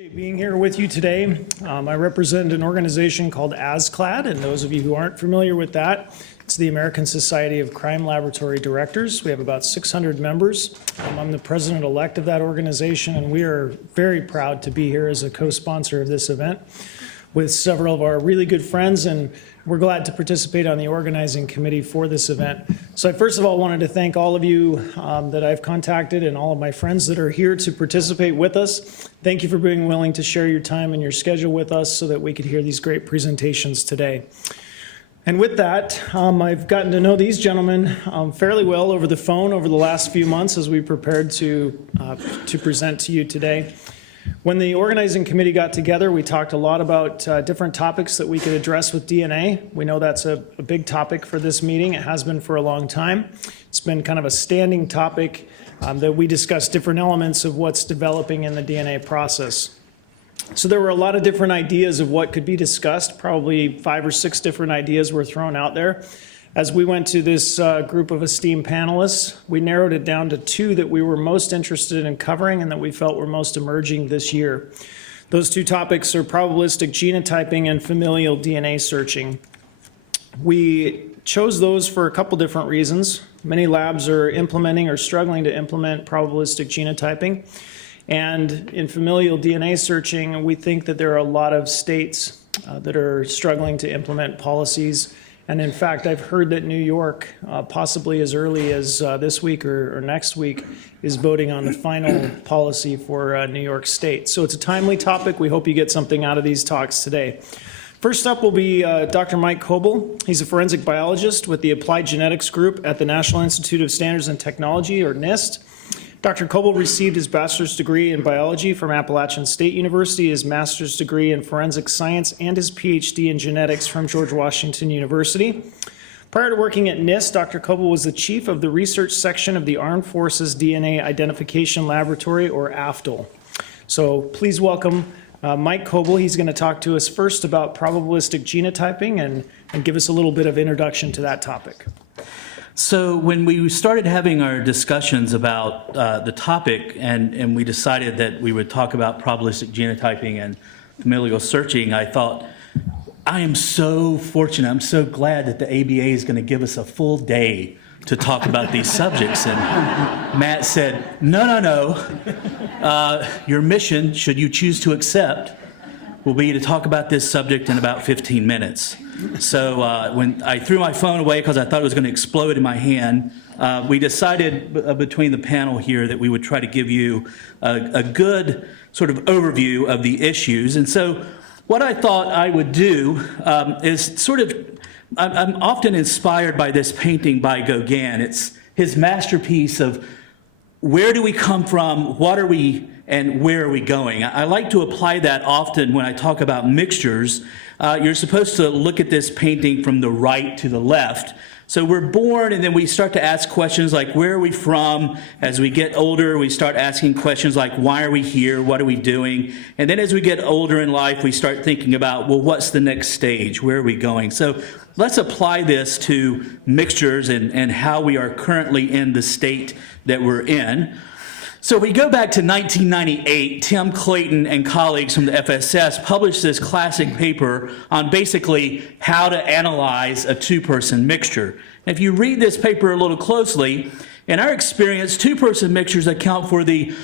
Appreciate being here with you today. I represent an organization called ASCLAD, and those of you who aren't familiar with that, it's the American Society of Crime Laboratory Directors. We have about 600 members. I'm the president-elect of that organization, and we are very proud to be here as a co-sponsor of this event with several of our really good friends, and we're glad to participate on the organizing committee for this event. So I first of all wanted to thank all of you that I've contacted and all of my friends that are here to participate with us. Thank you for being willing to share your time and your schedule with us so that we could hear these great presentations today. And with that, I've gotten to know these gentlemen fairly well over the phone over the last few months as we prepared to present to you today. When the organizing committee got together, we talked a lot about different topics that we could address with DNA. We know that's a big topic for this meeting. It has been for a long time. It's been kind of a standing topic that we discuss different elements of what's developing in the DNA process. So there were a lot of different ideas of what could be discussed. Probably 5 or 6 different ideas were thrown out there. As we went to this group of esteemed panelists, we narrowed it down to 2 that we were most interested in covering and that we felt were most emerging this year. Those 2 topics are probabilistic genotyping and familial DNA searching. We chose those for a couple different reasons. Many labs are implementing or struggling to implement probabilistic genotyping. And in familial DNA searching, we think that there are a lot of states that are struggling to implement policies. And in fact, I've heard that New York, possibly as early as this week or next week, is voting on the final policy for New York State. So it's a timely topic. We hope you get something out of these talks today. First up will be Dr. Mike Coble. He's a forensic biologist with the Applied Genetics Group at the National Institute of Standards and Technology, or NIST. Dr. Coble received his bachelor's degree in biology from Appalachian State University, his master's degree in forensic science, and his PhD in genetics from George Washington University. Prior to working at NIST, Dr. Coble was the chief of the research section of the Armed Forces DNA Identification Laboratory, or AFDL. So please welcome Mike Coble. He's going to talk to us first about probabilistic genotyping and give us a little bit of introduction to that topic. So when we started having our discussions about the topic and we decided that we would talk about probabilistic genotyping and familial searching, I thought, I am so fortunate, I'm so glad that the ABA is going to give us a full day to talk about these subjects. And Matt said, no. Your mission, should you choose to accept, will be to talk about this subject in about 15 minutes. So when I threw my phone away because I thought it was going to explode in my hand, we decided between the panel here that we would try to give you a good sort of overview of the issues. And so what I thought I would do is sort of, I'm often inspired by this painting by Gauguin. It's his masterpiece of where do we come from, what are we, and where are we going? I like to apply that often when I talk about mixtures. You're supposed to look at this painting from the right to the left. So we're born and then we start to ask questions like, where are we from? As we get older, we start asking questions like, why are we here? What are we doing? And then as we get older in life, we start thinking about, well, what's the next stage? Where are we going? So let's apply this to mixtures and how we are currently in the state that we're in. So we go back to 1998, Tim Clayton and colleagues from the FSS published this classic paper on basically how to analyze a 2-person mixture. And if you read this paper a little closely, in our experience, 2-person mixtures account for the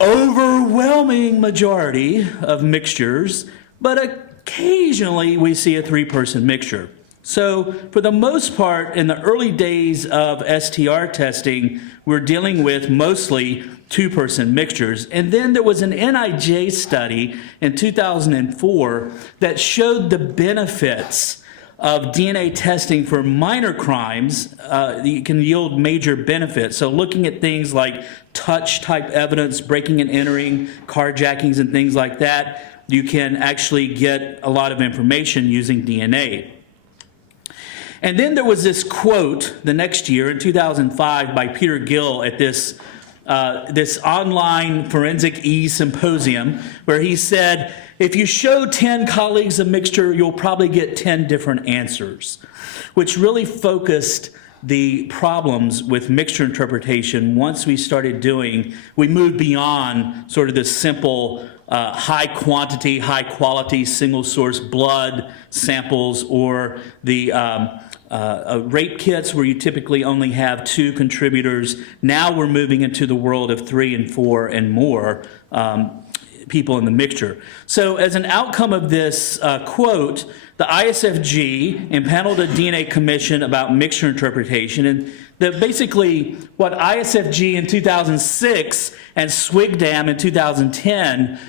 overwhelming majority of mixtures, but occasionally we see a 3-person mixture. So for the most part, in the early days of STR testing, we're dealing with mostly 2-person mixtures. And then there was an NIJ study in 2004 that showed the benefits of DNA testing for minor crimes. It can yield major benefits. So looking at things like touch-type evidence, breaking and entering, carjackings and things like that, you can actually get a lot of information using DNA. And then there was this quote the next year in 2005 by Peter Gill at this online forensic e-symposium where he said, if you show 10 colleagues a mixture, you'll probably get 10 different answers, which really focused the problems with mixture interpretation once we moved beyond sort of the simple high quantity, high quality, single source blood samples, or the rape kits where you typically only have 2 contributors. Now we're moving into the world of 3 and 4 and more people in the mixture. So as an outcome of this quote, the ISFG impaneled a DNA commission about mixture interpretation, and basically what ISFG in 2006 and SWGDAM in 2010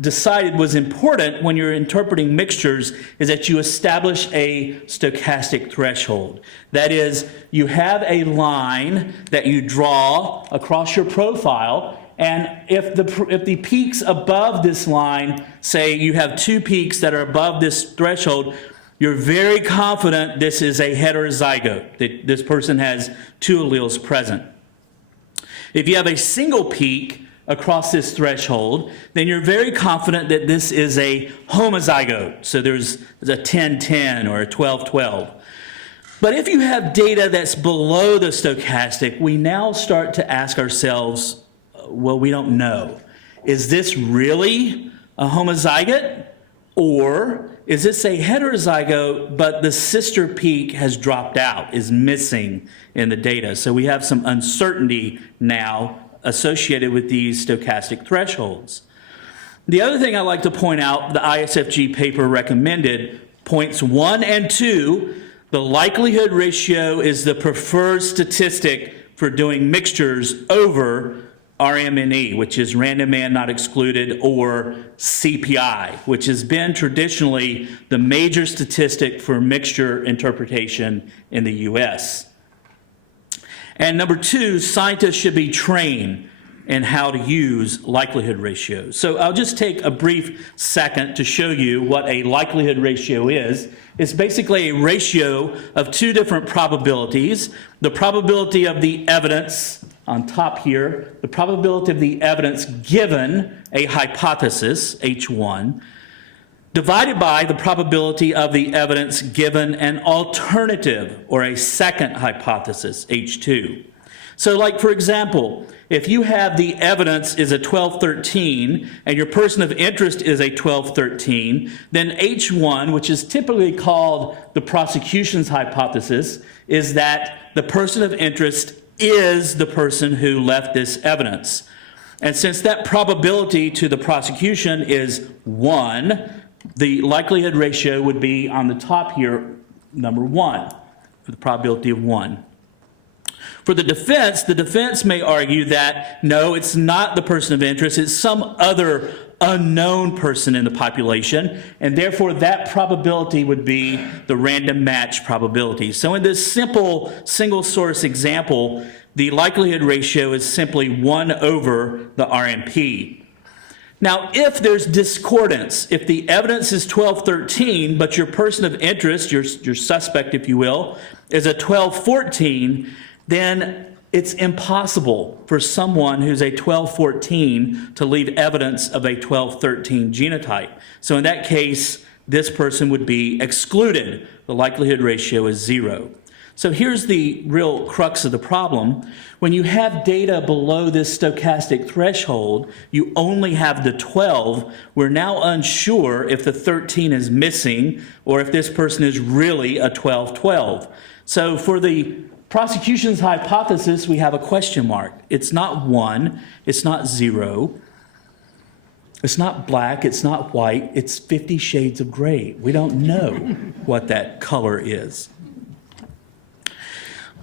decided was important when you're interpreting mixtures is that you establish a stochastic threshold. That is, you have a line that you draw across your profile, and if the peaks above this line, say you have 2 peaks that are above this threshold, you're very confident this is a heterozygote, that this person has 2 alleles present. If you have a single peak across this threshold, then you're very confident that this is a homozygote. So there's a 10-10 or a 12-12. But if you have data that's below the stochastic, we now start to ask ourselves, well, we don't know. Is this really a homozygote? Or is this a heterozygote, but the sister peak has dropped out, is missing in the data? So we have some uncertainty now associated with these stochastic thresholds. The other thing I'd like to point out, the ISFG paper recommended points 1 and 2, the likelihood ratio is the preferred statistic for doing mixtures over RMNE, which is random man not excluded, or CPI, which has been traditionally the major statistic for mixture interpretation in the US. And number 2, scientists should be trained in how to use likelihood ratios. So I'll just take a brief second to show you what a likelihood ratio is. It's basically a ratio of 2 different probabilities. The probability of the evidence on top here, the probability of the evidence given a hypothesis, H1, divided by the probability of the evidence given an alternative or a second hypothesis, H2. So like, for example, if you have the evidence is a 12-13 and your person of interest is a 12-13, then H1, which is typically called the prosecution's hypothesis, is that the person of interest is the person who left this evidence. And since that probability to the prosecution is 1, the likelihood ratio would be on the top here, number 1, for the probability of 1. For the defense may argue that, no, it's not the person of interest, it's some other unknown person in the population, and therefore that probability would be the random match probability. So in this simple single source example, the likelihood ratio is simply 1 over the RMP. Now, if there's discordance, if the evidence is 12-13, but your person of interest, your suspect, if you will, is a 12-14, then it's impossible for someone who's a 12-14 to leave evidence of a 12-13 genotype. So in that case, this person would be excluded. The likelihood ratio is 0. So here's the real crux of the problem. When you have data below this stochastic threshold, you only have the 12. We're now unsure if the 13 is missing or if this person is really a 12-12. So for the prosecution's hypothesis, we have a question mark. It's not 1, it's not 0, it's not black, it's not white, it's 50 shades of gray. We don't know what that color is.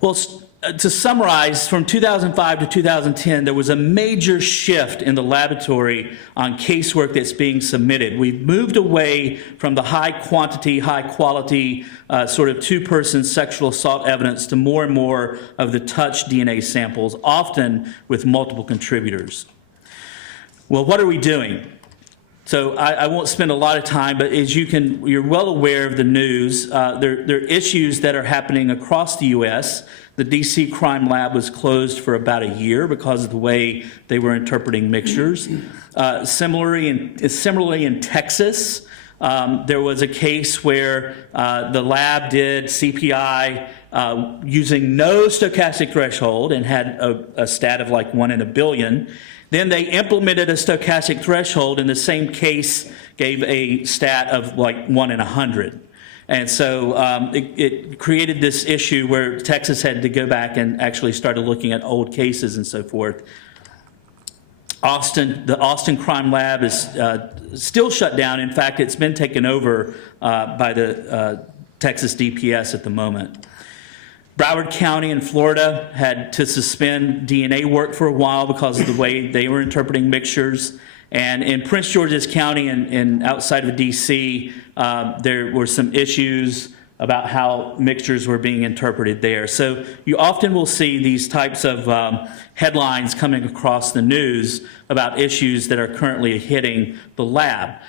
Well, to summarize, from 2005 to 2010, there was a major shift in the laboratory on casework that's being submitted. We've moved away from the high quantity, high quality, sort of 2-person sexual assault evidence to more and more of the touch DNA samples, often with multiple contributors. Well, what are we doing? So I won't spend a lot of time, but as you're well aware of the news. There are issues that are happening across the U.S. The D.C. crime lab was closed for about a year because of the way they were interpreting mixtures. Similarly in Texas, there was a case where the lab did CPI using no stochastic threshold and had a stat of like 1 in a billion. Then they implemented a stochastic threshold, in the same case gave a stat of like 1 in 100. And so it created this issue where Texas had to go back and actually started looking at old cases and so forth. The Austin Crime Lab is still shut down. In fact, it's been taken over by the Texas DPS at the moment. Broward County in Florida had to suspend DNA work for a while because of the way they were interpreting mixtures. And in Prince George's County and outside of D.C., there were some issues about how mixtures were being interpreted there. So you often will see these types of headlines coming across the news about issues that are currently hitting the lab.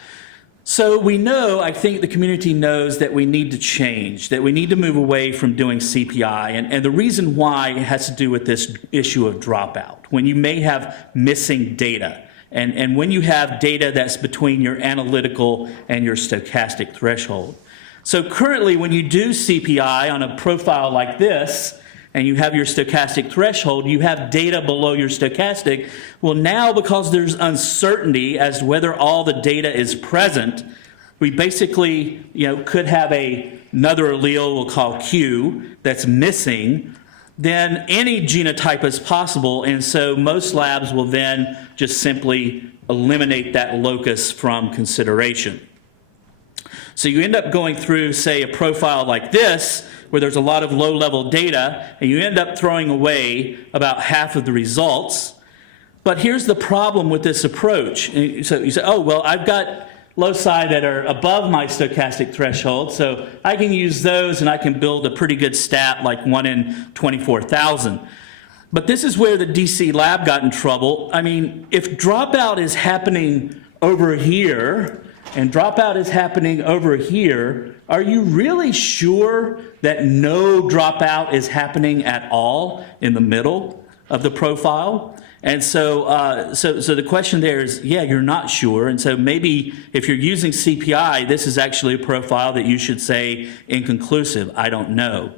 So we know, I think the community knows, that we need to change, that we need to move away from doing CPI. And the reason why has to do with this issue of dropout, when you may have missing data. And when you have data that's between your analytical and your stochastic threshold. So currently, when you do CPI on a profile like this, and you have your stochastic threshold, you have data below your stochastic. Well, now, because there's uncertainty as to whether all the data is present, we basically, could have another allele we'll call Q that's missing. Then any genotype is possible, and so most labs will then just simply eliminate that locus from consideration. So you end up going through, say, a profile like this, where there's a lot of low-level data, and you end up throwing away about half of the results. But here's the problem with this approach. So you say, oh, well, I've got loci that are above my stochastic threshold, so I can use those and I can build a pretty good stat like 1 in 24,000. But this is where the DC lab got in trouble. I mean, if dropout is happening over here and dropout is happening over here, are you really sure that no dropout is happening at all in the middle of the profile? And so, so the question there is, yeah, you're not sure. And so maybe if you're using CPI, this is actually a profile that you should say inconclusive. I don't know.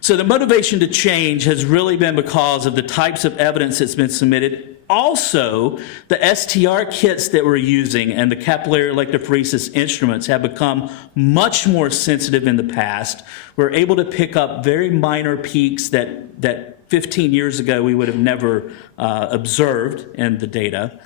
So the motivation to change has really been because of the types of evidence that's been submitted. Also, the STR kits that we're using and the capillary electrophoresis instruments have become much more sensitive in the past. We're able to pick up very minor peaks that 15 years ago we would have never observed in the data.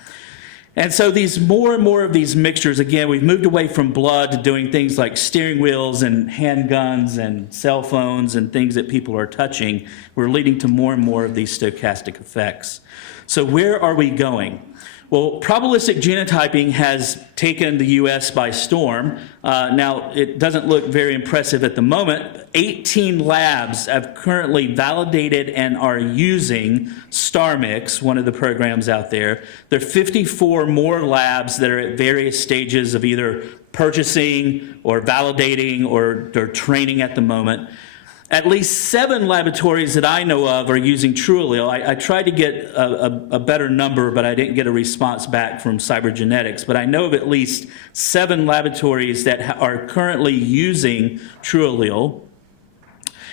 And so these more and more of these mixtures, again, we've moved away from blood to doing things like steering wheels and handguns and cell phones and things that people are touching. We're leading to more and more of these stochastic effects. So where are we going? Well, probabilistic genotyping has taken the U.S. by storm. Now, it doesn't look very impressive at the moment. 18 labs have currently validated and are using StarMix, one of the programs out there. There are 54 more labs that are at various stages of either purchasing or validating or training at the moment. At least 7 laboratories that I know of are using TrueAllele. I tried to get a better number, but I didn't get a response back from cybergenetics. But I know of at least 7 laboratories that are currently using TrueAllele.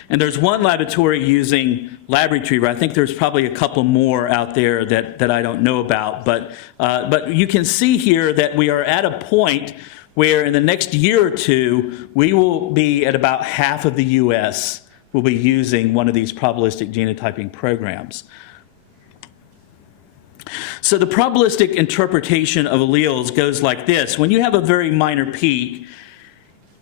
And there's one laboratory using LabRetriever. I think there's probably a couple more out there that I don't know about. But you can see here that we are at a point where in the next year or two, we will be at about half of the U.S. will be using one of these probabilistic genotyping programs. So the probabilistic interpretation of alleles goes like this. When you have a very minor peak,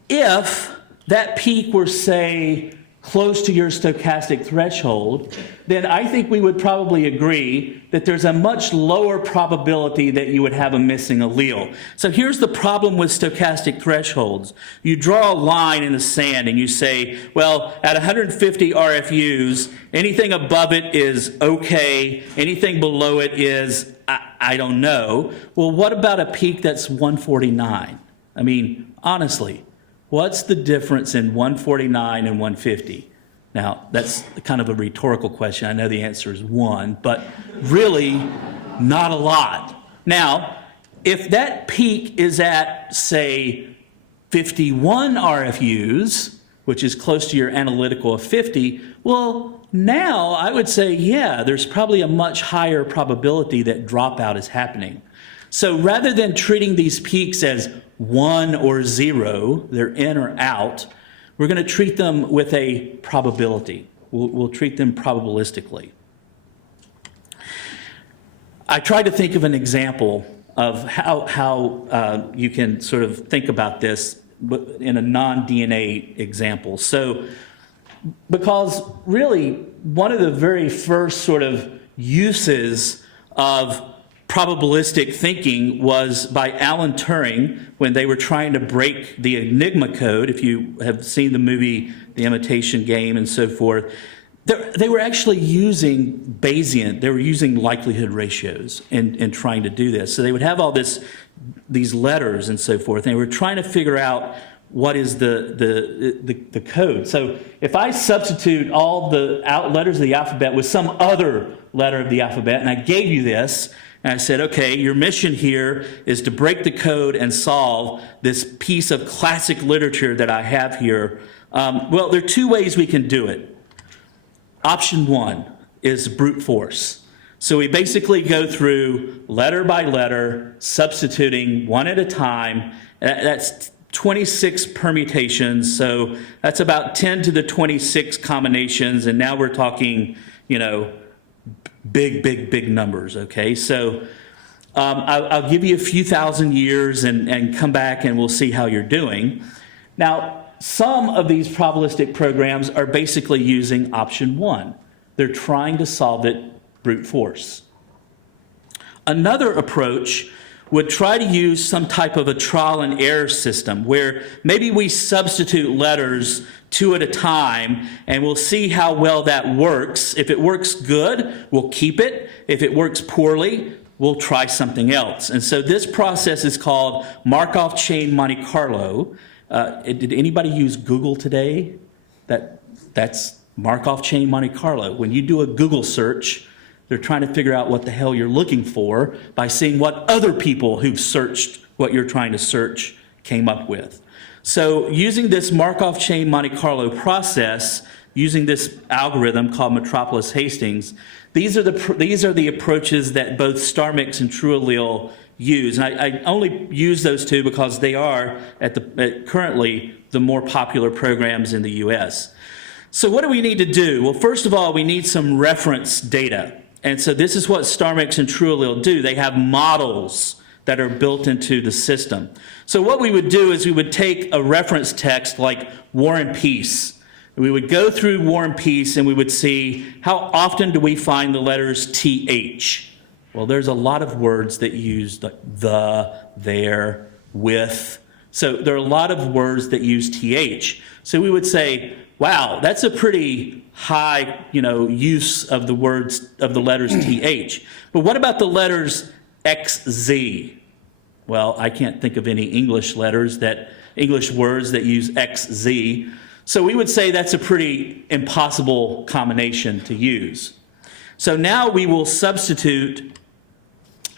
if that peak were, say, close to your stochastic threshold, then I think we would probably agree that there's a much lower probability that you would have a missing allele. So here's the problem with stochastic thresholds. You draw a line in the sand and you say, well, at 150 RFUs, anything above it is okay, anything below it is, I don't know. Well, what about a peak that's 149? I mean, honestly, what's the difference in 149 and 150? Now, that's kind of a rhetorical question. I know the answer is 1, but really not a lot. Now, if that peak is at, say, 51 RFUs, which is close to your analytical of 50, well, now I would say, yeah, there's probably a much higher probability that dropout is happening. So rather than treating these peaks as 1 or 0, they're in or out, we're going to treat them with a probability. We'll treat them probabilistically. I tried to think of an example of how you can sort of think about this in a non-DNA example. So, because really one of the very first sort of uses of probabilistic thinking was by Alan Turing when they were trying to break the Enigma code. If you have seen the movie The Imitation Game and so forth, they were actually using Bayesian. They were using likelihood ratios in trying to do this. So they would have all these letters and so forth, and they were trying to figure out what is the code. So if I substitute all the letters of the alphabet with some other letter of the alphabet, and I gave you this, and I said, okay, your mission here is to break the code and solve this piece of classic literature that I have here. Well, there are two ways we can do it. Option one is brute force. So we basically go through letter by letter, substituting one at a time. That's 26 permutations, so that's about 10 to the 26 combinations, and now we're talking, you know, big numbers, okay? So I'll give you a few thousand years and come back and we'll see how you're doing. Now, some of these probabilistic programs are basically using option one. They're trying to solve it brute force. Another approach would try to use some type of a trial and error system where maybe we substitute letters two at a time and we'll see how well that works. If it works good, we'll keep it. If it works poorly, we'll try something else. And so this process is called Markov chain Monte Carlo. Did anybody use Google today? That's Markov chain Monte Carlo. When you do a Google search, they're trying to figure out what the hell you're looking for by seeing what other people who've searched what you're trying to search came up with. So using this Markov chain Monte Carlo process, using this algorithm called Metropolis Hastings, these are the approaches that both StarMix and TrueAllele use. And I only use those two because they are currently the more popular programs in the US. So what do we need to do? Well, first of all, we need some reference data. And so this is what StarMix and TrueAllele do. They have models that are built into the system. So what we would do is we would take a reference text like War and Peace. We would go through War and Peace and we would see how often do we find the letters TH. Well, there's a lot of words that use the, there, with. So there are a lot of words that use TH. So we would say, wow, that's a pretty high, use of the words, of the letters TH. But what about the letters XZ? Well, I can't think of any English words that use XZ. So we would say that's a pretty impossible combination to use. So now we will substitute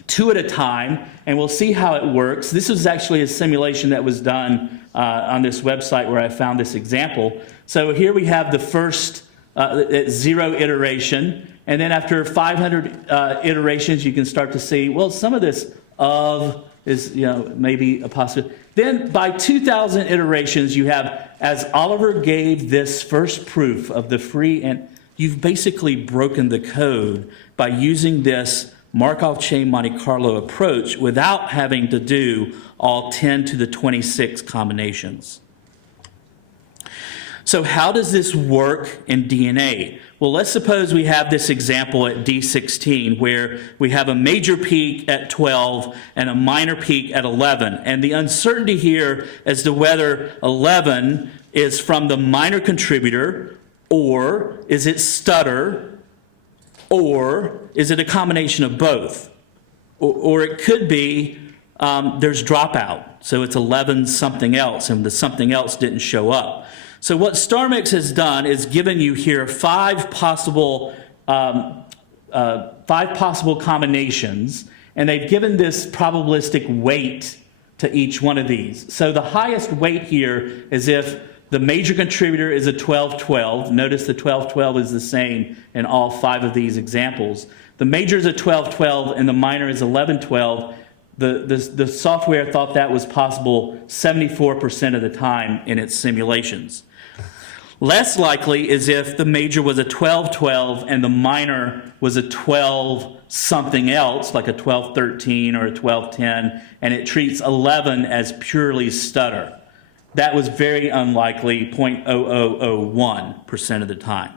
two at a time, and we'll see how it works. This was actually a simulation that was done on this website where I found this example. So here we have the first 0 iteration, and then after 500 iterations, you can start to see, well, some of this of is maybe a possibility. Then by 2,000 iterations, you have, as Oliver gave this first proof of the free, and you've basically broken the code by using this Markov chain Monte Carlo approach without having to do all 10 to the 26 combinations. So how does this work in DNA? Well, let's suppose we have this example at D16 where we have a major peak at 12 and a minor peak at 11. And the uncertainty here as to whether 11 is from the minor contributor, or is it stutter, or is it a combination of both? Or it could be there's dropout, so it's 11 something else, and the something else didn't show up. So what StarMix has done is given you here five possible combinations, and they've given this probabilistic weight to each one of these. So the highest weight here is if The major contributor is a 12-12. Notice the 12-12 is the same in all 5 of these examples. The major is a 12-12 and the minor is 11-12. The software thought that was possible 74% of the time in its simulations. Less likely is if the major was a 12-12 and the minor was a 12 something else, like a 12-13 or a 12-10, and it treats 11 as purely stutter. That was very unlikely, 0.0001% of the time.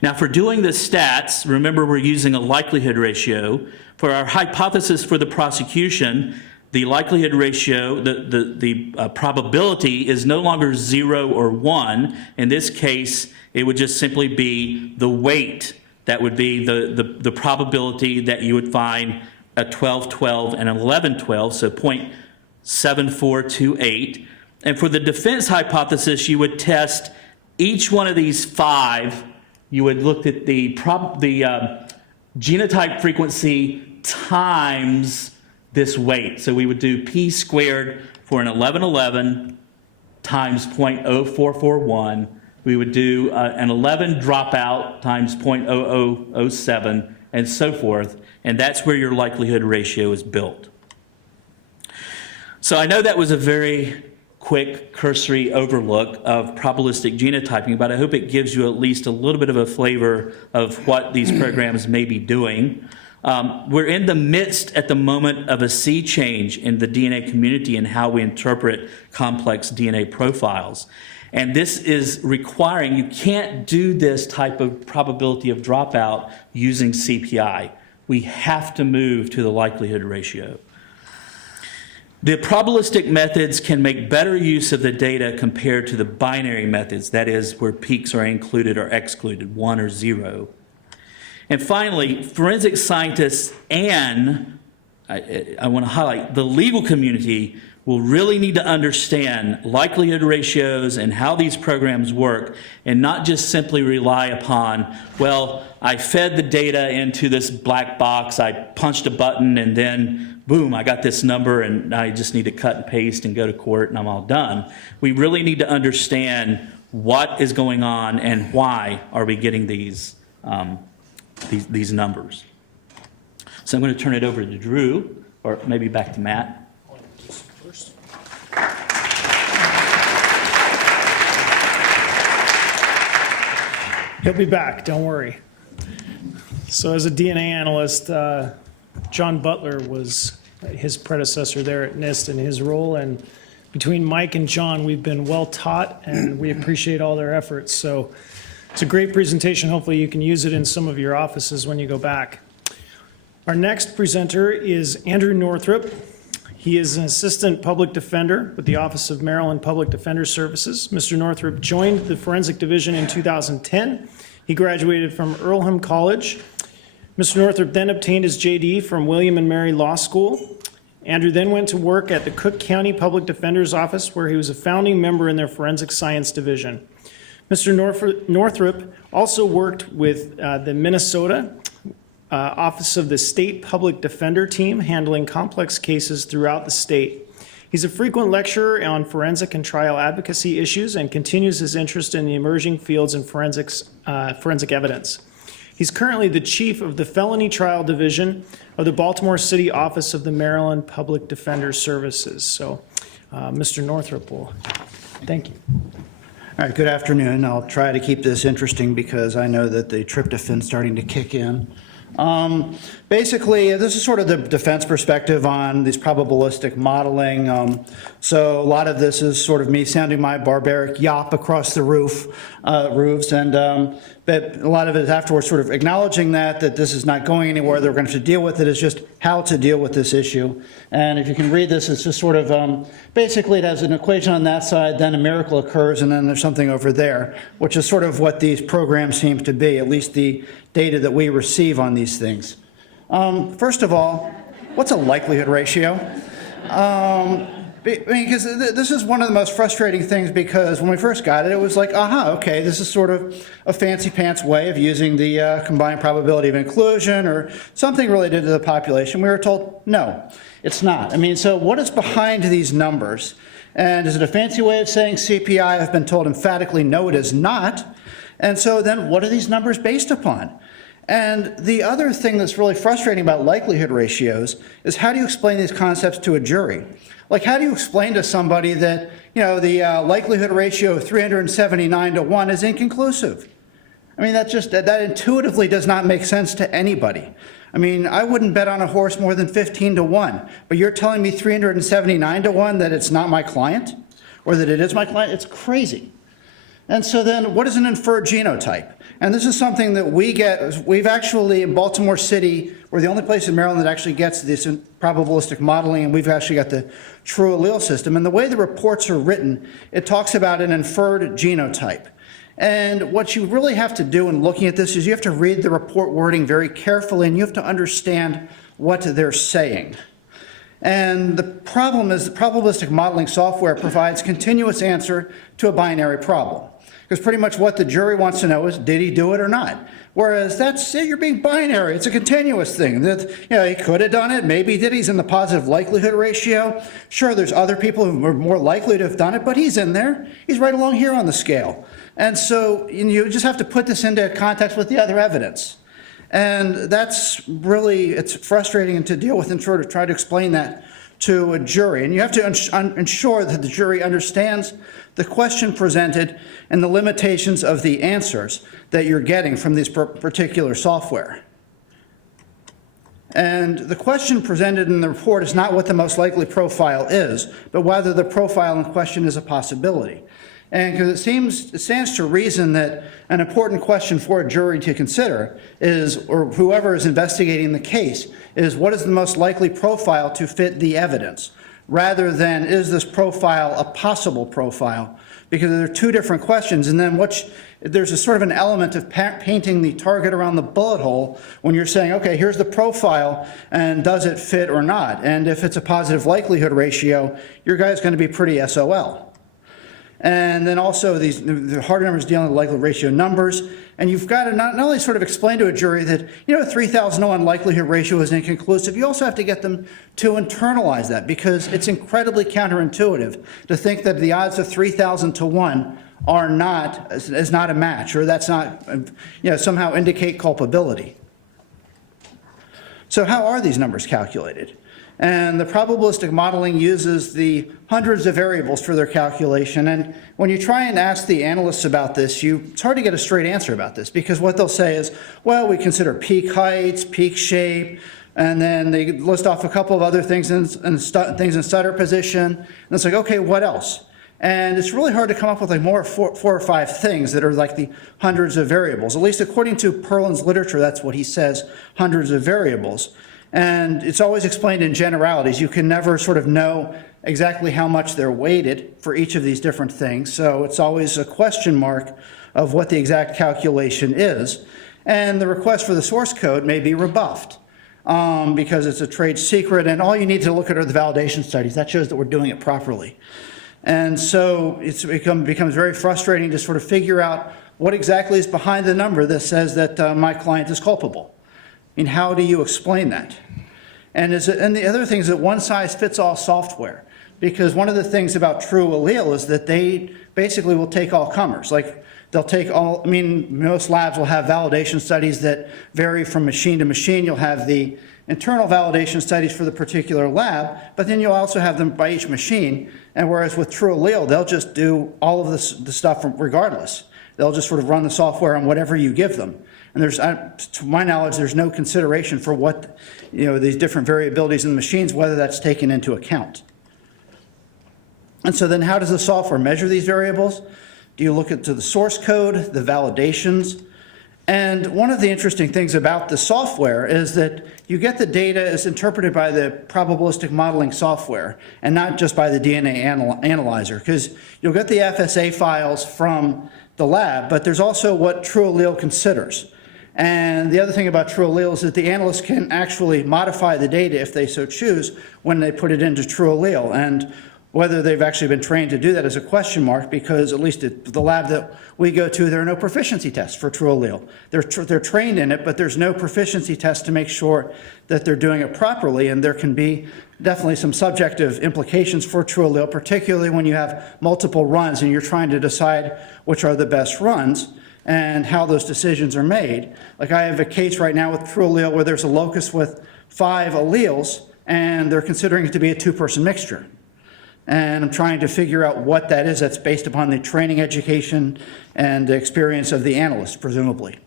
Now, for doing the stats, remember we're using a likelihood ratio. For our hypothesis for the prosecution, the likelihood ratio, the probability is no longer 0 or 1. In this case, it would just simply be the weight. That would be the probability that you would find a 12-12 and an 11-12, so 0.7428. And for the defense hypothesis, you would test each one of these 5. You would look at the genotype frequency times this weight. So we would do p squared for an 11-11 times 0.0441. We would do an 11 dropout times 0.0007 and so forth. And that's where your likelihood ratio is built. So I know that was a very quick cursory overlook of probabilistic genotyping, but I hope it gives you at least a little bit of a flavor of what these programs may be doing. We're in the midst at the moment of a sea change in the DNA community and how we interpret complex DNA profiles. And this is requiring, you can't do this type of probability of dropout using CPI. We have to move to the likelihood ratio. The probabilistic methods can make better use of the data compared to the binary methods, that is, where peaks are included or excluded, 1 or 0. And finally, forensic scientists and, I want to highlight, the legal community will really need to understand likelihood ratios and how these programs work, and not just simply rely upon, well, I fed the data into this black box, I punched a button, and then boom, I got this number, and I just need to cut and paste and go to court, and I'm all done. We really need to understand what is going on and why are we getting these numbers. So I'm going to turn it over to Drew, or maybe back to Matt. He'll be back, don't worry. So as a DNA analyst, John Butler was his predecessor there at NIST in his role, and between Mike and John, we've been well taught, and we appreciate all their efforts. So it's a great presentation. Hopefully you can use it in some of your offices when you go back. Our next presenter is Andrew Northrup. He is an assistant public defender with the Office of Maryland Public Defender Services. Mr. Northrup joined the Forensic Division in 2010. He graduated from Earlham College. Mr. Northrup then obtained his JD from William and Mary Law School. Andrew then went to work at the Cook County Public Defender's Office, where he was a founding member in their Forensic Science Division. Mr. Northrup also worked with the Minnesota Office of the State Public Defender Team, handling complex cases throughout the state. He's a frequent lecturer on forensic and trial advocacy issues and continues his interest in the emerging fields in forensic evidence. He's currently the chief of the Felony Trial Division of the Baltimore City Office of the Maryland Public Defender Services. So, Mr. Northrup will, thank you. All right, good afternoon. I'll try to keep this interesting because I know that the tryptophan's starting to kick in. Basically, this is sort of the defense perspective on these probabilistic modeling. So a lot of this is sort of me sounding my barbaric yop across the roofs, but a lot of it is afterwards sort of acknowledging that this is not going anywhere, that we're going to have to deal with it. It's just how to deal with this issue. And if you can read this, it's just sort of, basically it has an equation on that side, then a miracle occurs, and then there's something over there, which is sort of what these programs seem to be, at least the data that we receive on these things. First of all, what's a likelihood ratio? Because this is one of the most frustrating things, because when we first got it, it was like, aha, okay, this is sort of a fancy pants way of using the combined probability of inclusion or something related to the population. We were told, no, it's not. I mean, so what is behind these numbers? And is it a fancy way of saying CPI? I've been told emphatically, no, it is not. And so then what are these numbers based upon? And the other thing that's really frustrating about likelihood ratios is how do you explain these concepts to a jury? Like, how do you explain to somebody that, the likelihood ratio of 379 to 1 is inconclusive? I mean, that intuitively does not make sense to anybody. I mean, I wouldn't bet on a horse more than 15 to 1, but you're telling me 379 to 1 that it's not my client or that it is my client? It's crazy. And so then what is an inferred genotype? And this is something that we've actually, in Baltimore City, we're the only place in Maryland that actually gets this probabilistic modeling, and we've actually got the true allele system. And the way the reports are written, it talks about an inferred genotype. And what you really have to do in looking at this is you have to read the report wording very carefully, and you have to understand what they're saying. And the problem is the probabilistic modeling software provides continuous answer to a binary problem. Because pretty much what the jury wants to know is, did he do it or not? Whereas that's it, you're being binary. It's a continuous thing. That, he could have done it. Maybe he did. He's in the positive likelihood ratio. Sure, there's other people who are more likely to have done it, but he's in there. He's right along here on the scale. And so you just have to put this into context with the other evidence. And that's really, it's frustrating to deal with and sort of try to explain that to a jury. And you have to ensure that the jury understands the question presented and the limitations of the answers that you're getting from this particular software. And the question presented in the report is not what the most likely profile is, but whether the profile in question is a possibility. And because it stands to reason that an important question for a jury to consider is, or whoever is investigating the case, is what is the most likely profile to fit the evidence, rather than is this profile a possible profile? Because there are two different questions, and then there's a sort of an element of painting the target around the bullet hole when you're saying, okay, here's the profile, and does it fit or not? And if it's a positive likelihood ratio, your guy's going to be pretty SOL. And then also the hard numbers dealing with likelihood ratio numbers. And you've got to not only sort of explain to a jury that, a 3,000 to 1 likelihood ratio is inconclusive, you also have to get them to internalize that, because it's incredibly counterintuitive to think that the odds of 3,000 to 1 is not a match, or that's not, somehow indicate culpability. So how are these numbers calculated? And the probabilistic modeling uses the hundreds of variables for their calculation. And when you try and ask the analysts about this, it's hard to get a straight answer about this, because what they'll say is, well, we consider peak heights, peak shape, and then they list off a couple of other things in stutter position. And it's like, okay, what else? And it's really hard to come up with four or five things that are like the hundreds of variables. At least according to Perlin's literature, that's what he says, hundreds of variables. And it's always explained in generalities. You can never sort of know exactly how much they're weighted for each of these different things. So it's always a question mark of what the exact calculation is. And the request for the source code may be rebuffed because it's a trade secret, and all you need to look at are the validation studies. That shows that we're doing it properly. And so it becomes very frustrating to sort of figure out what exactly is behind the number that says that my client is culpable. I mean, how do you explain that? And the other thing is that one-size-fits-all software, because one of the things about true allele is that they basically will take all comers. Like, they'll take all, most labs will have validation studies that vary from machine to machine. You'll have the internal validation studies for the particular lab, but then you'll also have them by each machine. And whereas with true allele, they'll just do all of the stuff regardless. They'll just sort of run the software on whatever you give them. And to my knowledge, there's no consideration for what, these different variabilities in the machines, whether that's taken into account. And so then how does the software measure these variables? Do you look into the source code, the validations? And one of the interesting things about the software is that you get the data as interpreted by the probabilistic modeling software and not just by the DNA analyzer, because you'll get the FSA files from the lab, but there's also what true allele considers. And the other thing about true allele is that the analyst can actually modify the data if they so choose when they put it into true allele. And Whether they've actually been trained to do that is a question mark, because at least at the lab that we go to, there are no proficiency tests for true allele. They're trained in it, but there's no proficiency test to make sure that they're doing it properly, and there can be definitely some subjective implications for true allele, particularly when you have multiple runs and you're trying to decide which are the best runs and how those decisions are made. Like I have a case right now with true allele where there's a locus with 5 alleles, and they're considering it to be a 2-person mixture. And I'm trying to figure out what that is. That's based upon the training, education, and the experience of the analyst, presumably.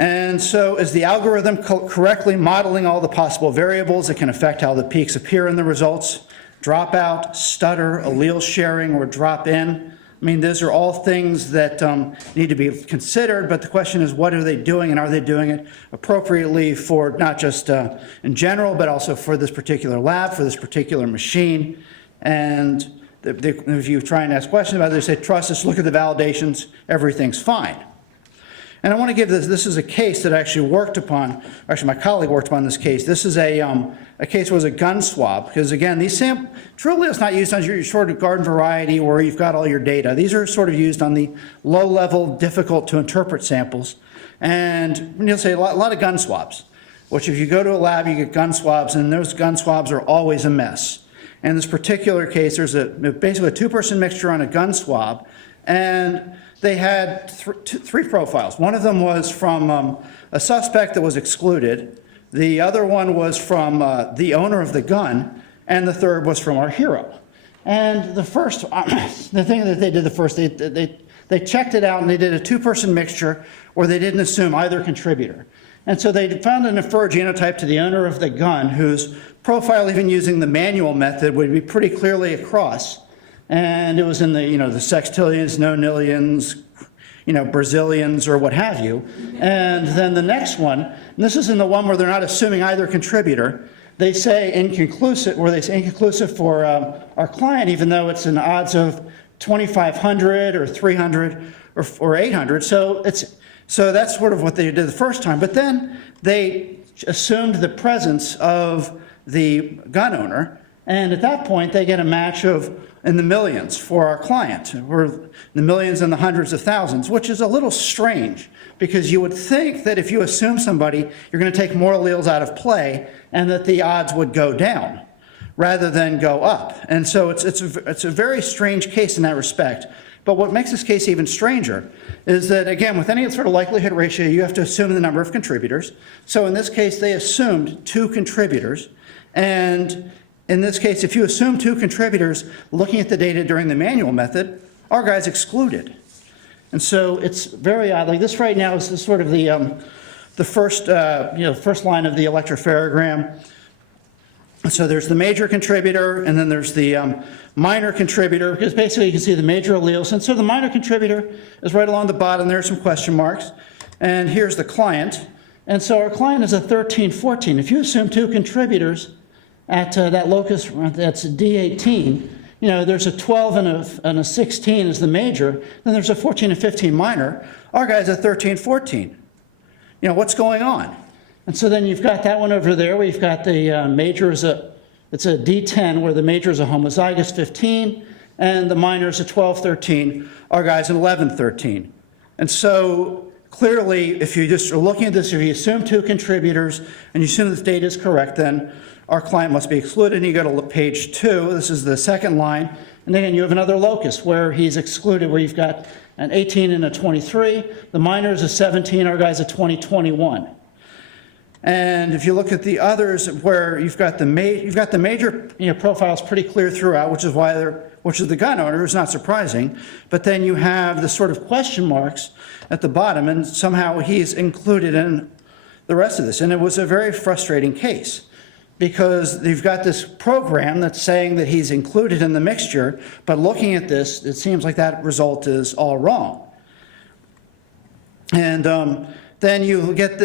And so is the algorithm correctly modeling all the possible variables that can affect how the peaks appear in the results? Dropout, stutter, allele sharing, or drop in. I mean, those are all things that need to be considered, but the question is, what are they doing, and are they doing it appropriately for not just in general, but also for this particular lab, for this particular machine? And if you try and ask questions about it, they say, trust us, look at the validations, everything's fine. And I want to give this is a case that I actually worked upon, actually my colleague worked upon this case. This is a case where it was a gun swab, because again, true allele is not used on your sort of garden variety where you've got all your data. These are sort of used on the low-level, difficult to interpret samples. And you'll say a lot of gun swabs, which if you go to a lab, you get gun swabs, and those gun swabs are always a mess. In this particular case, there's basically a 2-person mixture on a gun swab, and they had 3 profiles. One of them was from a suspect that was excluded. The other one was from the owner of the gun, and the third was from our hero. And the first, the thing that they did the first, they checked it out, and they did a 2-person mixture where they didn't assume either contributor. And so they found an inferred genotype to the owner of the gun, whose profile, even using the manual method, would be pretty clearly across. And it was in the, the sextillions, nonillions, Brazilians, or what have you. And then the next one, and this is in the one where they're not assuming either contributor, they say inconclusive, for our client, even though it's an odds of 2,500 or 300 or 800. So that's sort of what they did the first time. But then they assumed the presence of the gun owner, and at that point they get a match in the millions for our client. We're in the millions and the hundreds of thousands, which is a little strange, because you would think that if you assume somebody, you're going to take more alleles out of play and that the odds would go down rather than go up. And so it's a very strange case in that respect. But what makes this case even stranger is that, again, with any sort of likelihood ratio, you have to assume the number of contributors. So in this case, they assumed 2 contributors. And in this case, if you assume 2 contributors, looking at the data during the manual method, our guy's excluded. And so it's very odd. Like this right now is sort of the first line of the electropherogram. So there's the major contributor, and then there's the minor contributor, because basically you can see the major alleles. And so the minor contributor is right along the bottom. There are some question marks. And here's the client. And so our client is a 1314. If you assume 2 contributors at that locus, that's D18, there's a 12 and a 16 is the major, then there's a 14 and 15 minor. Our guy's a 1314. What's going on? And so then you've got that one over there. We've got the major it's a D10, where the major is a homozygous 15, and the minor is a 1213. Our guy's an 1113. And so clearly, if you just are looking at this, if you assume 2 contributors and you assume this data is correct, then our client must be excluded. And you go to page 2. This is the second line. And again, you have another locus where he's excluded, where you've got an 18 and a 23. The minor is a 17. Our guy's a 2021. And if you look at the others, where you've got the major profiles pretty clear throughout, which is the gun owner, is not surprising. But then you have the sort of question marks at the bottom, and somehow he's included in the rest of this. And it was a very frustrating case, because you've got this program that's saying that he's included in the mixture, but looking at this, it seems like that result is all wrong. And then you will get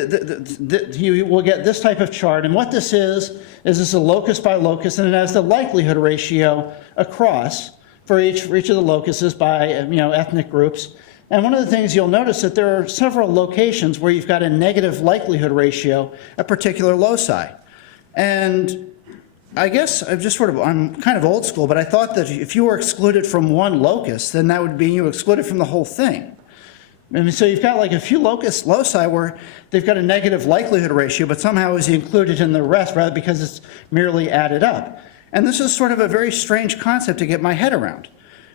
you will get this type of chart. And what this is this a locus by locus, and it has the likelihood ratio across for each of the locuses by ethnic groups. And one of the things you'll notice that there are several locations where you've got a negative likelihood ratio at particular loci. And I guess I'm kind of old school, but I thought that if you were excluded from one locus, then that would be you excluded from the whole thing. I mean, so you've got like a few loci where they've got a negative likelihood ratio, but somehow is included in the rest rather because it's merely added up. And this is sort of a very strange concept to get my head around.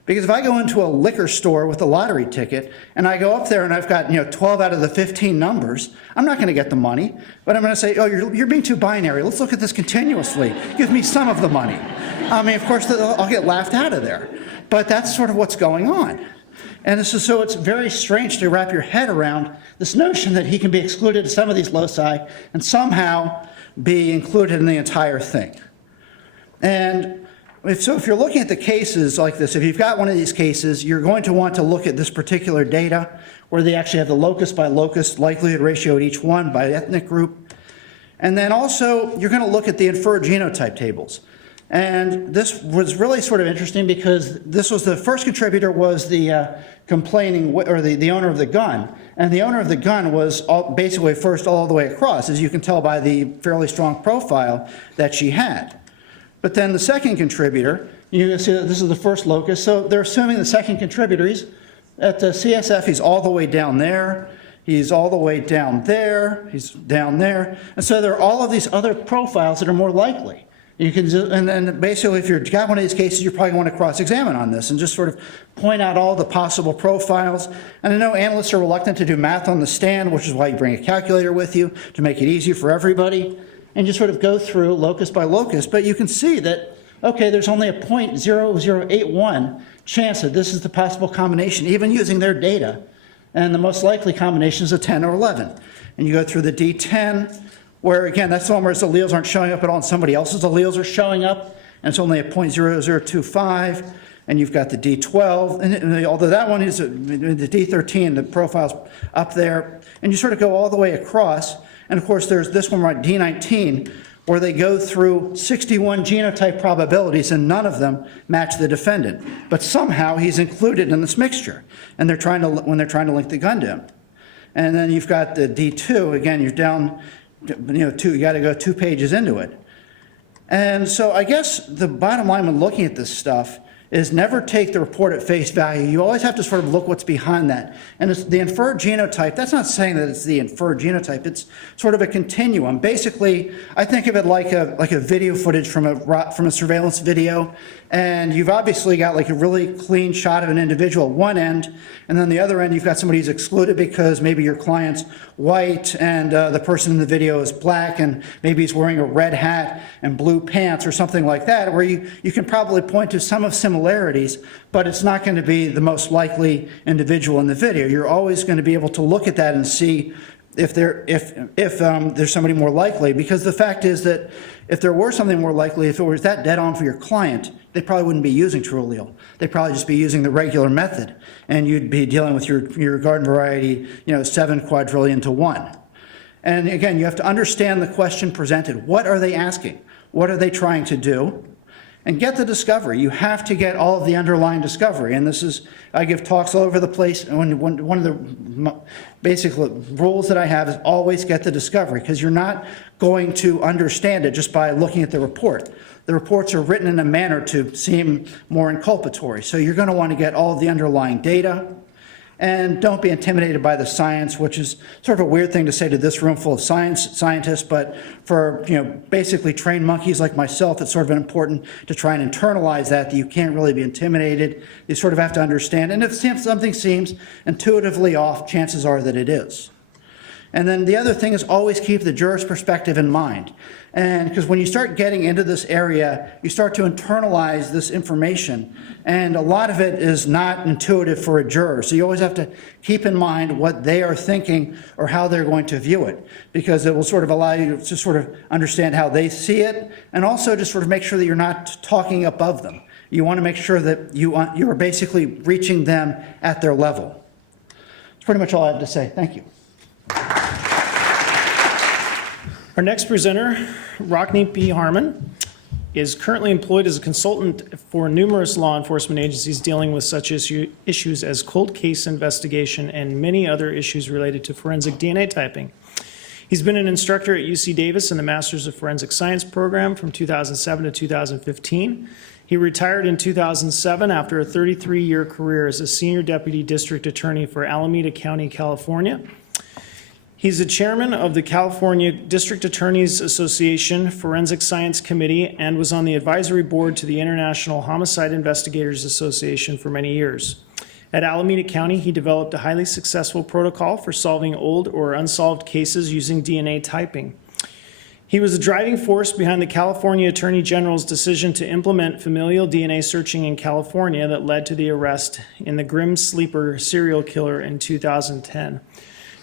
Because if I go into a liquor store with a lottery ticket and I go up there and I've got 12 out of the 15 numbers, I'm not going to get the money. But I'm going to say, oh, you're being too binary. Let's look at this continuously. Give me some of the money. I mean, of course, I'll get laughed out of there. But that's sort of what's going on. And so it's very strange to wrap your head around this notion that he can be excluded in some of these loci and somehow be included in the entire thing. And if you're looking at the cases like this, if you've got one of these cases, you're going to want to look at this particular data where they actually have the locus by locus likelihood ratio at each one by ethnic group. And then also, you're going to look at the inferred genotype tables. And this was really sort of interesting because this was the first contributor was the complaining, or the owner of the gun. And the owner of the gun was basically first all the way across, as you can tell by the fairly strong profile that she had. But then the second contributor, you can see that this is the first locus. So they're assuming the second contributor, he's at the CSF, he's all the way down there. He's all the way down there. He's down there. And so there are all of these other profiles that are more likely. You can, and then basically, if you've got one of these cases, you probably want to cross-examine on this and just sort of point out all the possible profiles. And I know analysts are reluctant to do math on the stand, which is why you bring a calculator with you to make it easier for everybody. And just sort of go through locus by locus. But you can see that, okay, there's only a 0.0081 chance that this is the possible combination, even using their data. And the most likely combination is a 10 or 11. And you go through the D10, where, again, that's the one where the alleles aren't showing up at all, and somebody else's alleles are showing up, and it's only a 0.0025. And you've got the D12, and although that one is the D13, the profile's up there. And you sort of go all the way across. And of course, there's this one right, D19, where they go through 61 genotype probabilities, and none of them match the defendant. But somehow he's included in this mixture, and when they're trying to link the gun to him. And then you've got the D2, again, you're down, you got to go 2 pages into it. And so I guess the bottom line when looking at this stuff is never take the report at face value. You always have to sort of look what's behind that. And it's the inferred genotype, that's not saying that it's the inferred genotype, it's sort of a continuum. Basically, I think of it like a video footage from a surveillance video, and you've obviously got like a really clean shot of an individual at one end, and then the other end you've got somebody who's excluded because maybe your client's white and the person in the video is black, and maybe he's wearing a red hat and blue pants or something like that, where you can probably point to some of similarities, but it's not going to be the most likely individual in the video. You're always going to be able to look at that and see if there's somebody more likely, because the fact is that if there were something more likely, if it was that dead on for your client, they probably wouldn't be using true allele. They'd probably just be using the regular method, and you'd be dealing with your garden variety, 7 quadrillion to 1. And again, you have to understand the question presented. What are they asking? What are they trying to do? And get the discovery. You have to get all of the underlying discovery. And I give talks all over the place. And one of the basic rules that I have is always get the discovery, because you're not going to understand it just by looking at the report. The reports are written in a manner to seem more inculpatory. So you're going to want to get all of the underlying data. And don't be intimidated by the science, which is sort of a weird thing to say to this room full of scientists, but for basically trained monkeys like myself, it's sort of important to try and internalize that you can't really be intimidated. You sort of have to understand. And if something seems intuitively off, chances are that it is. And then the other thing is always keep the juror's perspective in mind. And because when you start getting into this area, you start to internalize this information. And a lot of it is not intuitive for a juror. So you always have to keep in mind what they are thinking or how they're going to view it, because it will sort of allow you to sort of understand how they see it, and also just sort of make sure that you're not talking above them. You want to make sure that you are basically reaching them at their level. That's pretty much all I have to say. Thank you. Our next presenter, Rockne P. Harmon, is currently employed as a consultant for numerous law enforcement agencies dealing with such issues as cold case investigation and many other issues related to forensic DNA typing. He's been an instructor at UC Davis in the Masters of Forensic Science program from 2007 to 2015. He retired in 2007 after a 33-year career as a senior deputy district attorney for Alameda County, California. He's the chairman of the California District Attorneys Association Forensic Science Committee and was on the advisory board to the International Homicide Investigators Association for many years. At Alameda County, he developed a highly successful protocol for solving old or unsolved cases using DNA typing. He was the driving force behind the California Attorney General's decision to implement familial DNA searching in California that led to the arrest in the Grim Sleeper serial killer in 2010.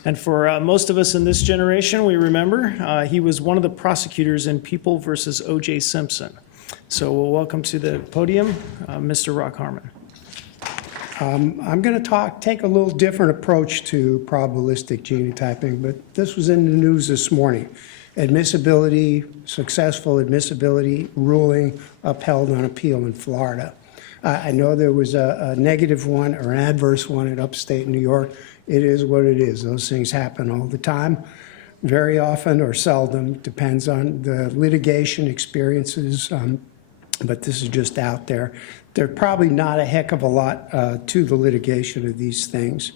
And for most of us in this generation, we remember he was one of the prosecutors in People versus O.J. Simpson. So we'll welcome to the podium Mr. Rock Harmon. I'm going to take a little different approach to probabilistic genotyping, but this was in the news this morning. Admissibility, successful admissibility ruling upheld on appeal in Florida. I know there was a negative one or an adverse one in upstate New York. It is what it is. Those things happen all the time, very often or seldom, depends on the litigation experiences, but this is just out there. There's probably not a heck of a lot to the litigation of these things.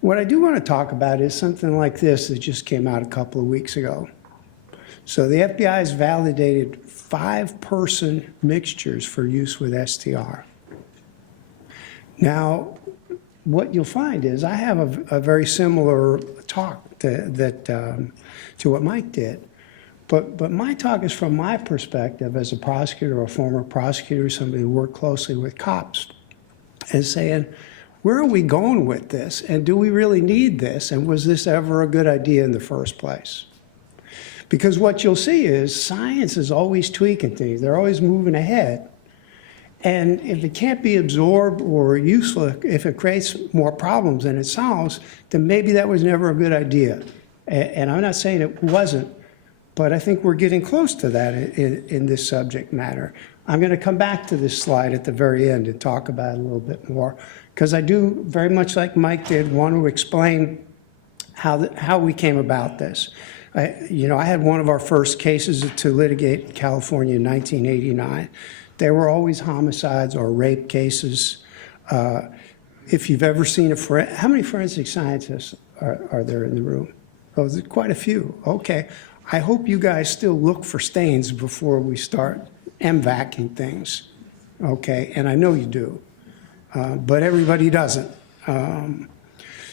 What I do want to talk about is something like this that just came out a couple of weeks ago. So the FBI has validated 5-person mixtures for use with STR. Now, what you'll find is I have a very similar talk to what Mike did. But my talk is from my perspective as a prosecutor or a former prosecutor, somebody who worked closely with cops, and saying, where are we going with this? And do we really need this? And was this ever a good idea in the first place? Because what you'll see is science is always tweaking things. They're always moving ahead. And if it can't be absorbed or useful, if it creates more problems than it solves, then maybe that was never a good idea. And I'm not saying it wasn't, but I think we're getting close to that in this subject matter. I'm going to come back to this slide at the very end and talk about it a little bit more, because I do, very much like Mike did, want to explain how we came about this. I had one of our first cases to litigate in California in 1989. They were always homicides or rape cases. If you've ever seen how many forensic scientists are there in the room? Oh, there's quite a few. Okay. I hope you guys still look for stains before we start MVACing things. Okay, and I know you do, but everybody doesn't.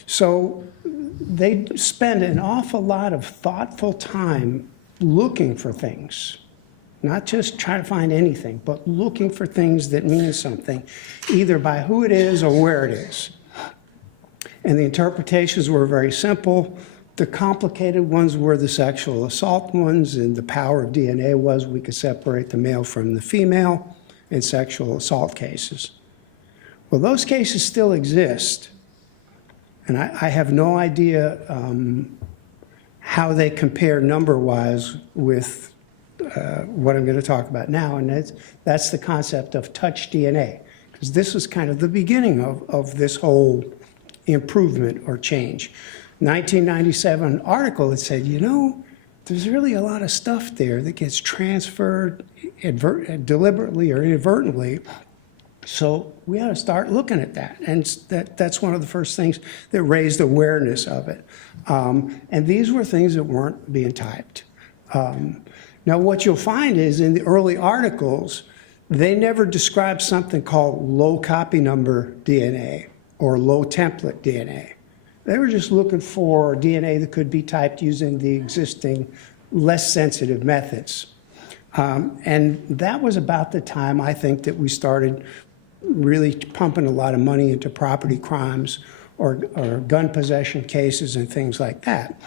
So they spend an awful lot of thoughtful time looking for things. Not just trying to find anything, but looking for things that mean something, either by who it is or where it is. And the interpretations were very simple. The complicated ones were the sexual assault ones, and the power of DNA was we could separate the male from the female in sexual assault cases. Well, those cases still exist, and I have no idea how they compare number-wise with what I'm going to talk about now, and that's the concept of touch DNA, because this was kind of the beginning of this whole improvement or change. 1997 article that said, there's really a lot of stuff there that gets transferred deliberately or inadvertently, so we ought to start looking at that. And that's one of the first things that raised awareness of it. And these were things that weren't being typed. Now, what you'll find is in the early articles, they never described something called low copy number DNA or low template DNA. They were just looking for DNA that could be typed using the existing less sensitive methods. And that was about the time, I think, that we started really pumping a lot of money into property crimes or gun possession cases and things like that.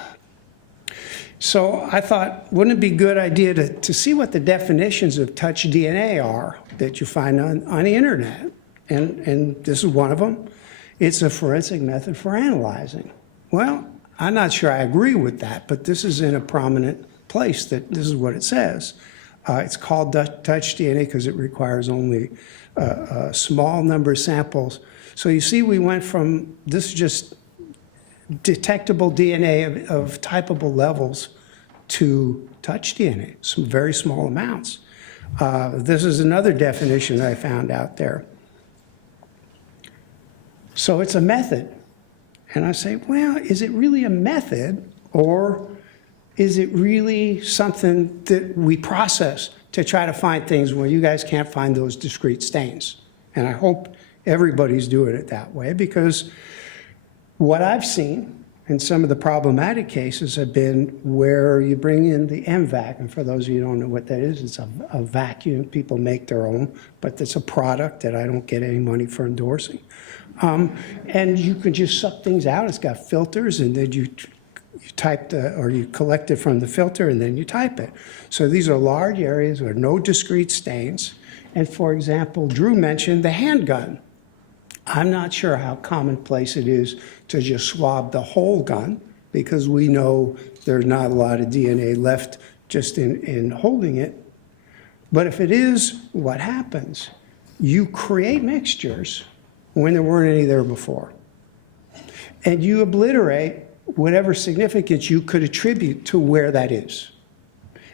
So I thought, wouldn't it be a good idea to see what the definitions of touch DNA are that you find on the internet? And this is one of them. It's a forensic method for analyzing. Well, I'm not sure I agree with that, but this is in a prominent place that this is what it says. It's called touch DNA because it requires only a small number of samples. So you see, we went from this detectable DNA of typable levels to touch DNA, some very small amounts. This is another definition that I found out there. So it's a method. And I say, well, is it really a method, or is it really something that we process to try to find things where you guys can't find those discrete stains? And I hope everybody's doing it that way, because what I've seen in some of the problematic cases have been where you bring in the MVAC, and for those of you who don't know what that is, it's a vacuum. People make their own, but it's a product that I don't get any money for endorsing. And you can just suck things out. It's got filters, and then you type or you collect it from the filter, and then you type it. So these are large areas with no discrete stains. And for example, Drew mentioned the handgun. I'm not sure how commonplace it is to just swab the whole gun, because we know there's not a lot of DNA left just in holding it. But if it is, what happens? You create mixtures when there weren't any there before. And you obliterate whatever significance you could attribute to where that is.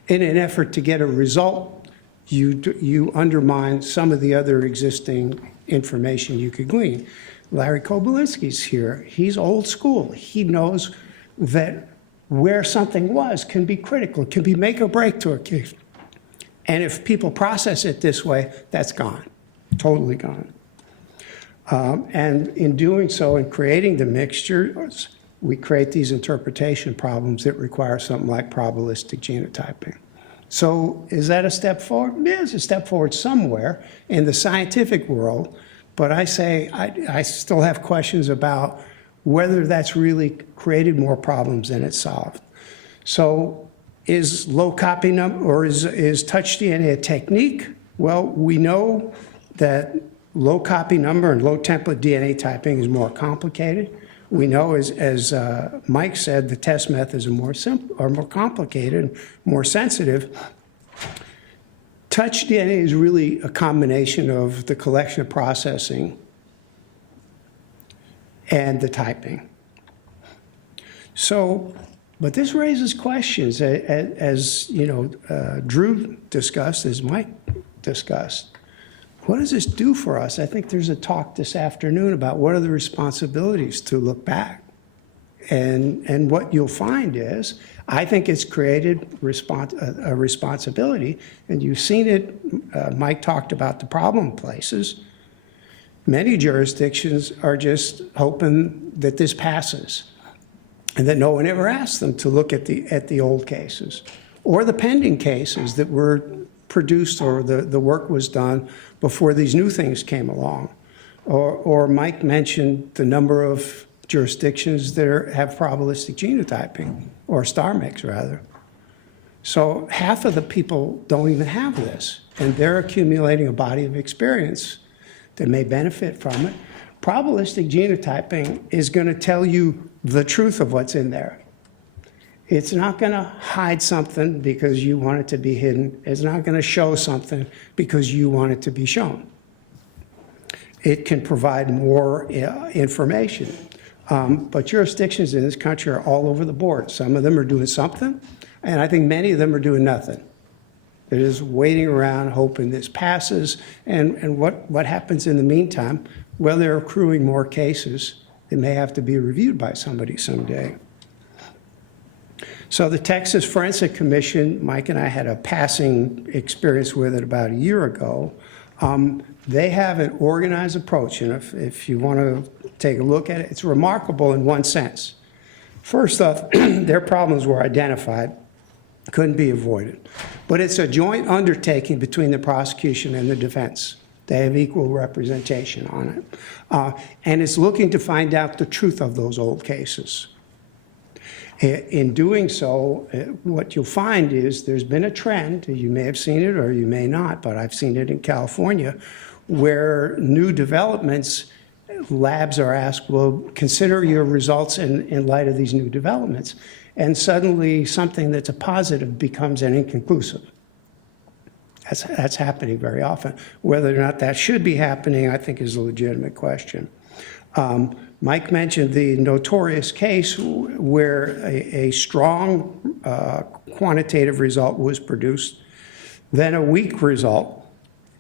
In an effort to get a result, you undermine some of the other existing information you could glean. Larry Probabilistic's here. He's old school. He knows that where something was can be critical, can be make or break to a case. And if people process it this way, that's gone, totally gone. And in doing so, in creating the mixtures, we create these interpretation problems that require something like probabilistic genotyping. So is that a step forward? Yeah, it's a step forward somewhere in the scientific world, but I say I still have questions about whether that's really created more problems than it's solved. So is low copy number, or is touch DNA a technique? Well, we know that low copy number and low template DNA typing is more complicated. We know, as Mike said, the test methods are more complicated, more sensitive. Touch DNA is really a combination of the collection of processing and the typing. So, but this raises questions, as you know, Drew discussed, as Mike discussed. What does this do for us? I think there's a talk this afternoon about what are the responsibilities to look back. And what you'll find is, I think it's created a responsibility, and you've seen it. Mike talked about the problem places. Many jurisdictions are just hoping that this passes, and that no one ever asks them to look at the old cases, or the pending cases that were produced, or the work was done before these new things came along. Or Mike mentioned the number of jurisdictions that have probabilistic genotyping, or star mix rather. So half of the people don't even have this, and they're accumulating a body of experience that may benefit from it. Probabilistic genotyping is going to tell you the truth of what's in there. It's not going to hide something because you want it to be hidden. It's not going to show something because you want it to be shown. It can provide more information. But jurisdictions in this country are all over the board. Some of them are doing something, and I think many of them are doing nothing. They're just waiting around, hoping this passes. And what happens in the meantime? Well, they're accruing more cases that may have to be reviewed by somebody someday. So the Texas Forensic Commission, Mike and I had a passing experience with it about a year ago. They have an organized approach, and if you want to take a look at it, it's remarkable in one sense. First off, their problems were identified, couldn't be avoided. But it's a joint undertaking between the prosecution and the defense. They have equal representation on it. And it's looking to find out the truth of those old cases. In doing so, what you'll find is there's been a trend, you may have seen it or you may not, but I've seen it in California, where new developments, labs are asked, well, consider your results in light of these new developments. And suddenly something that's a positive becomes an inconclusive. That's happening very often. Whether or not that should be happening, I think, is a legitimate question. Mike mentioned the notorious case where a strong quantitative result was produced, then a weak result.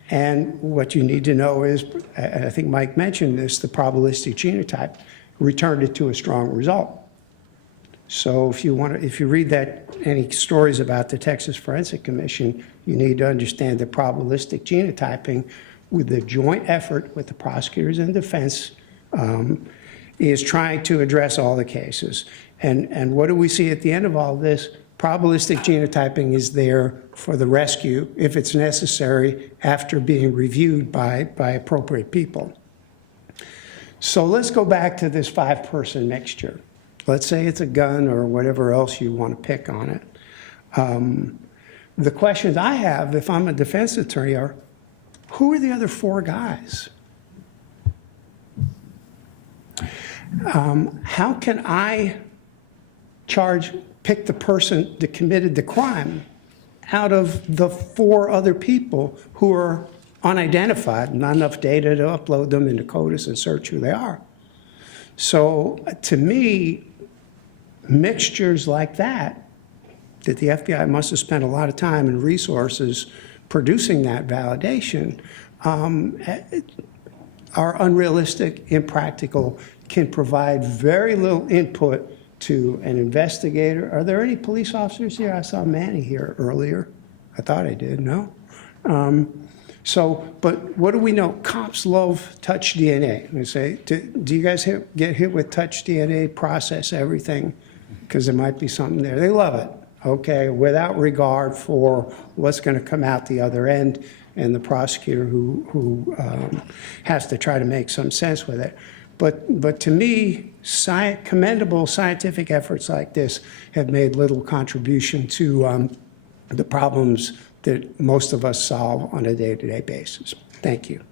And what you need to know is, I think Mike mentioned this, the probabilistic genotype returned it to a strong result. So if you read any stories about the Texas Forensic Commission, you need to understand that probabilistic genotyping, with the joint effort with the prosecutors and defense, is trying to address all the cases. And what do we see at the end of all this? Probabilistic genotyping is there for the rescue if it's necessary after being reviewed by appropriate people. So let's go back to this 5-person mixture. Let's say it's a gun or whatever else you want to pick on it. The questions I have, if I'm a defense attorney, are who are the other 4 guys? How can I pick the person that committed the crime out of the 4 other people who are unidentified, not enough data to upload them into CODIS and search who they are? So to me, mixtures like that the FBI must have spent a lot of time and resources producing that validation, are unrealistic, impractical, can provide very little input to an investigator. Are there any police officers here? I saw Manny here earlier. I thought I did, no? But what do we know? Cops love touch DNA. They say, do you guys get hit with touch DNA, process everything? Because there might be something there. They love it, okay, without regard for what's going to come out the other end and the prosecutor who has to try to make some sense with it. But to me, commendable scientific efforts like this have made little contribution to the problems that most of us solve on a day-to-day basis. Thank you.